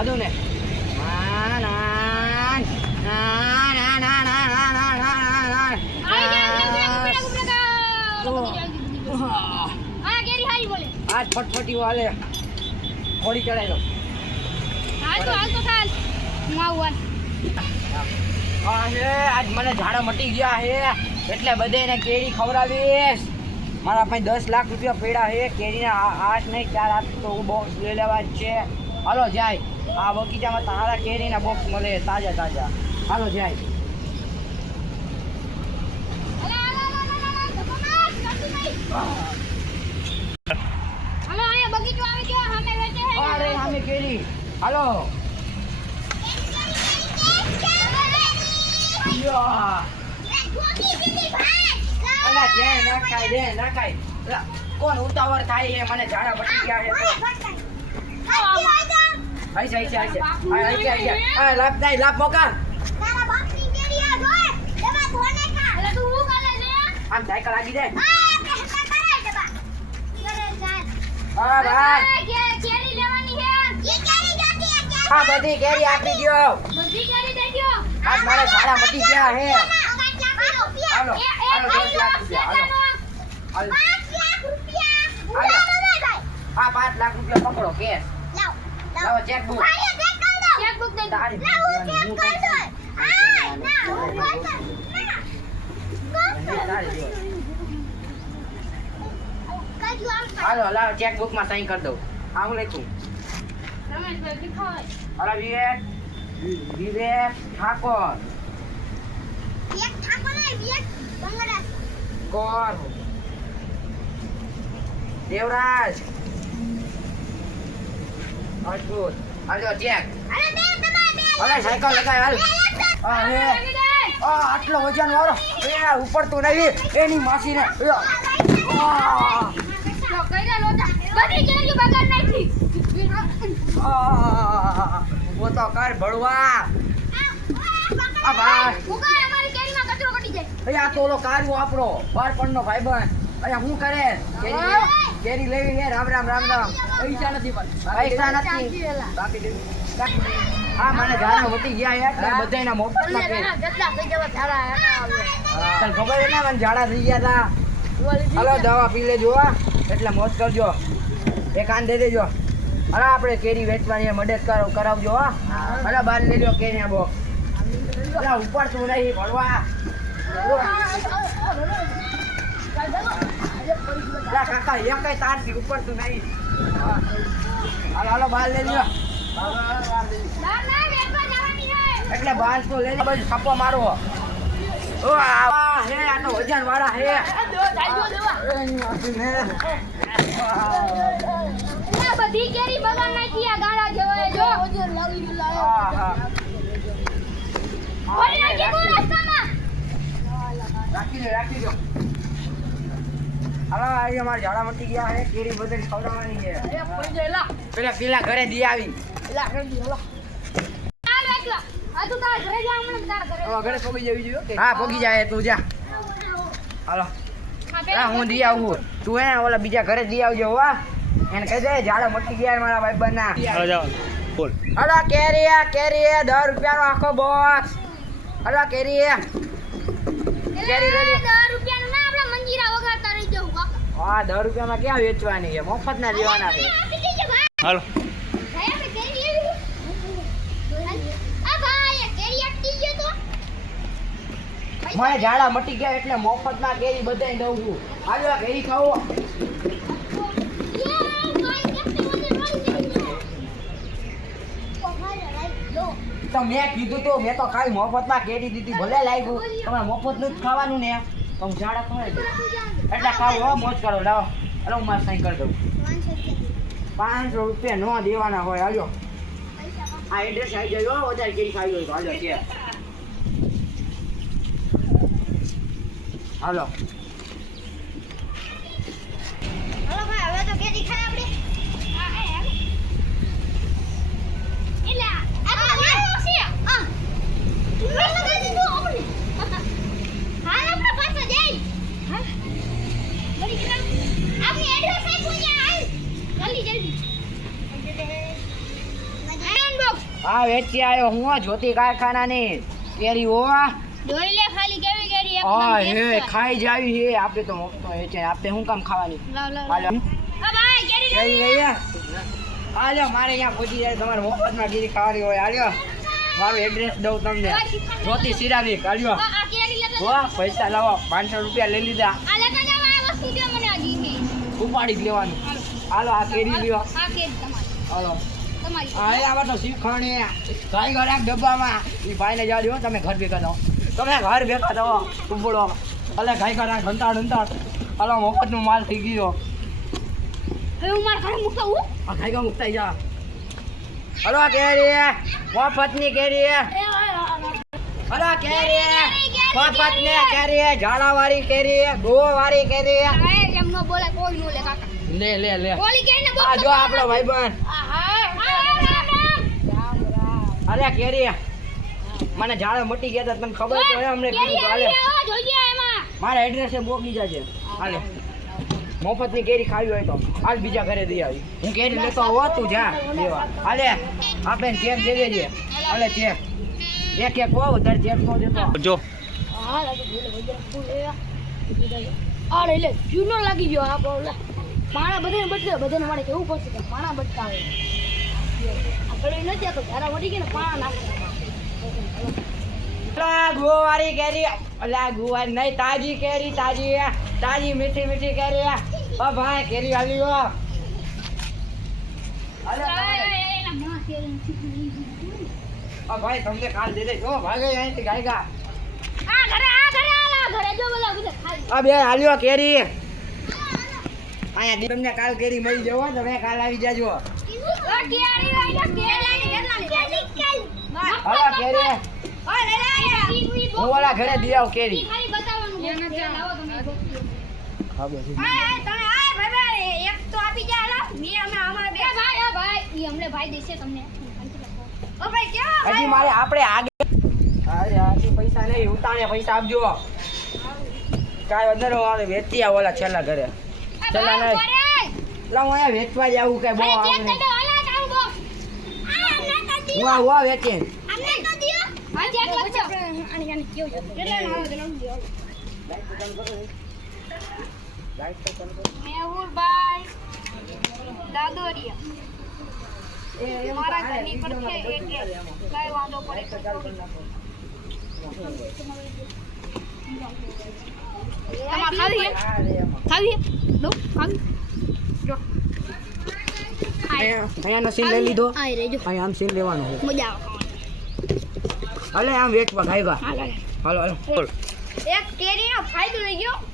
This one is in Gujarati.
ખાધું ને ના ના ના ના ના ના ના ના આજ ફટફટી વાલે થોડી ચડાઈ દો આજ મને ઝાડા મટી ગયા હે એટલે બધાને કેરી ખવડાવીશ મારા પાસે 10 લાખ રૂપિયા પડ્યા હે કેરીના 8 નહીં 4 હાથ તો બોક્સ લઈ લેવા જ છે હાલો જાય આ બગીચામાં તારા કેરીના બોક્સ મળે તાજા તાજા હાલો જાય હાલો આયા બગીચો આવી ગયો સામે વેચે છે અરે સામે કેરી હાલો કોણ ઉતાવળ થાય છે મને ઝાડા પટી ગયા છે લાભ મોકા આમ સાયકલ આગી જાય હા ભાઈ હા બધી કેરી આપી દો આજ મારે ઝાડા મટી ગયા હે હાલો હાલો 10 લાખ રૂપિયા હાલો હા 5 લાખ રૂપિયા પકડો કેશ લાવો ચેકબુક દે હાલો લાવો ચેકબુક માં સાઈન કરી દઉં આ હું લખું અરે વિવેક ઠાકોર કોણ દેવરાજ અજબૂત હાલો ચેક અરે સાયકલ લગાય હાલ આટલો વજન વાળો એ ઉપર તો નહીં એની માસીને वो तो कर बड़वा आ भाई ઉગા અમારી કેરીમાં કચરો કટી જાય અયા તો લો કારવો આપણો બાળપણનો ભાઈબંધ અયા હું કરે કેરી લેવી હે રામ રામ રામ રામ પૈસા નથી પૈસા નથી બાકી દે હા મને ઝાડા વટી ગયા યાર બધાયના મોફતમાં કે કેટલા થઈ જવા ઝાડા તને ખબર છે ને મને ઝાડા થઈ ગયા તા હાલો દવા પી લેજો એટલે મોજ કરજો એક આન દે દેજો અરે આપણે કેરી વેચવાની મદદ કરાવજો હા અરે બાર લઈ લો કેરી બો અરે ઉપર તું નહીં ભણવા અરે કાકા એક કઈ તાર થી ઉપર તું નહીં હાલો હાલો બાર લઈ લો એટલે બાર તો લઈ લો બસ છાપો મારો ઓ આ હે આ તો વજન વાળા હે બધી કેરી બગાડ નાખી આ ગાળા જેવો જો ઓજર લાગી ગયું હા ઓલી નાખી કો રસ્તામાં રાખી દો હાલો આ અમાર ઝાડા મટી ગયા હે કેરી બધાને ખવડાવવાની છે એ પડી જાય પેલા ઘરે દી આવી એલા કરી દી હલો ચાલ એકલા આ તું તાર ઘરે જા હમણાં તાર ઘરે ઘરે પગી જવી જોઈએ હા પગી જાય તું જા હાલો હા હું દી આવું તું હે ઓલા બીજા ઘરે દી આવજો વાહ એને કહી દે ઝાડા મટી ગયા મારા ભાઈબંધ ના હાલો જાઓ બોલ હાલો કેરી 10 રૂપિયાનો આખો બોક્સ હાલો કેરી લઈ લે 10 રૂપિયાનું ના આપડા મંજીરા વગાડતા રહી જવું કાકા હા 10 રૂપિયામાં ક્યાં વેચવાની છે મફત ના દેવાના છે હાલો મારે ઝાડા મટી ગયા એટલે મફતમાં કેરી બધાય દઉં છું હાલો કેરી ખાવો તો મેં કીધું તો મેં તો ખાલી મફતમાં કેરી દીધી ભલે લાગ્યું તમારે મફતનું જ ખાવાનું ને તો હું ઝાડા ખવાય દઉં એટલે ખાવું હો મોજ કરો લાવો હાલો હું મારે સાઈન કરી દઉં 500 રૂપિયા નો દેવાના હોય હાલો આ એડ્રેસ આવી જાય વધારે કેરી ખાવી હોય તો હાલો ત્યાં હાલો હલો ભાઈ હવે તો કેરી ખાય આપણે એલા આ લાવો છે આ તું લગાવી દીધું આપણે હાલ આપણે પાછા જઈ હા બડી ગલા આપની એડ્રેસ આપ્યું ત્યાં હાલ જલ્દી જલ્દી આયન બોક્સ હા વેચી આવ્યો હું જ્યોતિ કારખાનાની કેરી હોવા જોઈ લે ખાલી કેવી કેરી એક હા નંબર હે એક ખાઈ જાવી હે આપણે તો મોકતો હે છે આપણે શું કામ ખાવાની લાવ લાવ હાલો આ ભાઈ કેરી કેરી લઈએ હાલો મારે અહીંયા પહોંચી જાય તમારે મફતમાં કેરી ખાવાની હોય હાલ્યો મારું એડ્રેસ દઉં તમને જ્યોતિ સિરામિક હાલ્યો આ કેરી લેતો વાહ પૈસા લાવો 500 રૂપિયા લઈ લીધા આ લેતા જાવ આ વસ્તુ દે મને આજી છે ઉપાડી જ લેવાનું હાલો આ કેરી લ્યો આ કેરી તમારી હાલો તમારી હા આમાં તો શીખણી કાંઈ ઘર એક ડબ્બામાં એ ભાઈને જવા દો તમે ઘર ભેગા થાઓ તમે ઘર ભેગા થાઓ ઉભળો ભલે ખાઈ ઘર ઘંટાડ હાલો મફતનો માલ થઈ ગયો હવે હું મારા ઘરે મૂકતો હું આ ખાઈ ગયો મુકતાઈ જા હલો કેરી મફતની કેરી હલો કેરી મફતની કેરી ઝાડાવાળી કેરી ગોવાળી કેરી અરે એમ નો બોલે કોઈ નો લે કાકા લે બોલી કે ને આ જો આપણો ભાઈબંધ અરે કેરી મને ઝાડ મટી ગયા હતા તને ખબર તો હે અમને કીધું તો હાલે જોઈએ એમાં મારા એડ્રેસે મોકલી જાજે હાલે મફતની કેરી ખાવી હોય તો હાલ બીજા ઘરે દઈ આવી હું કેરી લેતો હોત તું જા લેવા હાલે આપણે ચેક દે દેજે હાલે ચેક એક બહુ વધારે ચેક નો દેતો જો હા લાગે બોલે અરે લે ચૂનો લાગી ગયો આ બોલે પાણા બધાને બટકે બધાને મારે કેવું પડશે કે પાણા બટકાવે આપણે નથી તો ઘરા વડી ગયા ને પાણા નાખે ગુવારી કેરી અલા ગુવારી નહીં તાજી કેરી તાજી મીઠી મીઠી કેરી ઓ ભાઈ કેરી આલી લો અરે ઓ ભાઈ તમને કાલ દે દે જો ભાગે અહીંથી ગાયગા આ ઘરે ઘરે જો બોલા બધા ખાલી આ બે આલ્યો કેરી અહીંયા તમને કાલ કેરી મળી જવો તમે કાલ આવી જાજો કેરી લાઈના કેરી હલો કેરી હું ઓલા ઘરે દઈ આવ કેરી ખાલી બતાવવાનું લાવો તમે હા બસ તમે આય ભાઈ એક તો આપી જા લા મે અમે અમાર બે ભાઈ ઈ અમને ભાઈ દેશે તમને ઓ ભાઈ કેવા હજી મારે આપણે આગળ અરે આજી પૈસા નહીં ઉતાણે પૈસા આપજો કાંઈ અંદર આવે વેચી આવ ઓલા છેલ્લા ઘરે છેલ્લા નહીં લા હું અહીંયા વેચવા જ આવું કે બહુ આવે હું વેચે મારા ઘરની પર છે એટલે કઈ વાંધો પડે અહીંયા સીન લઈ લીધો અહીંયા આમ સીન લેવાનું છે મજા હાલે આમ વેચવા ખાઈ ગા આવે હાલો બોલ એક કેરીનો ફાયદો લઈ ગયો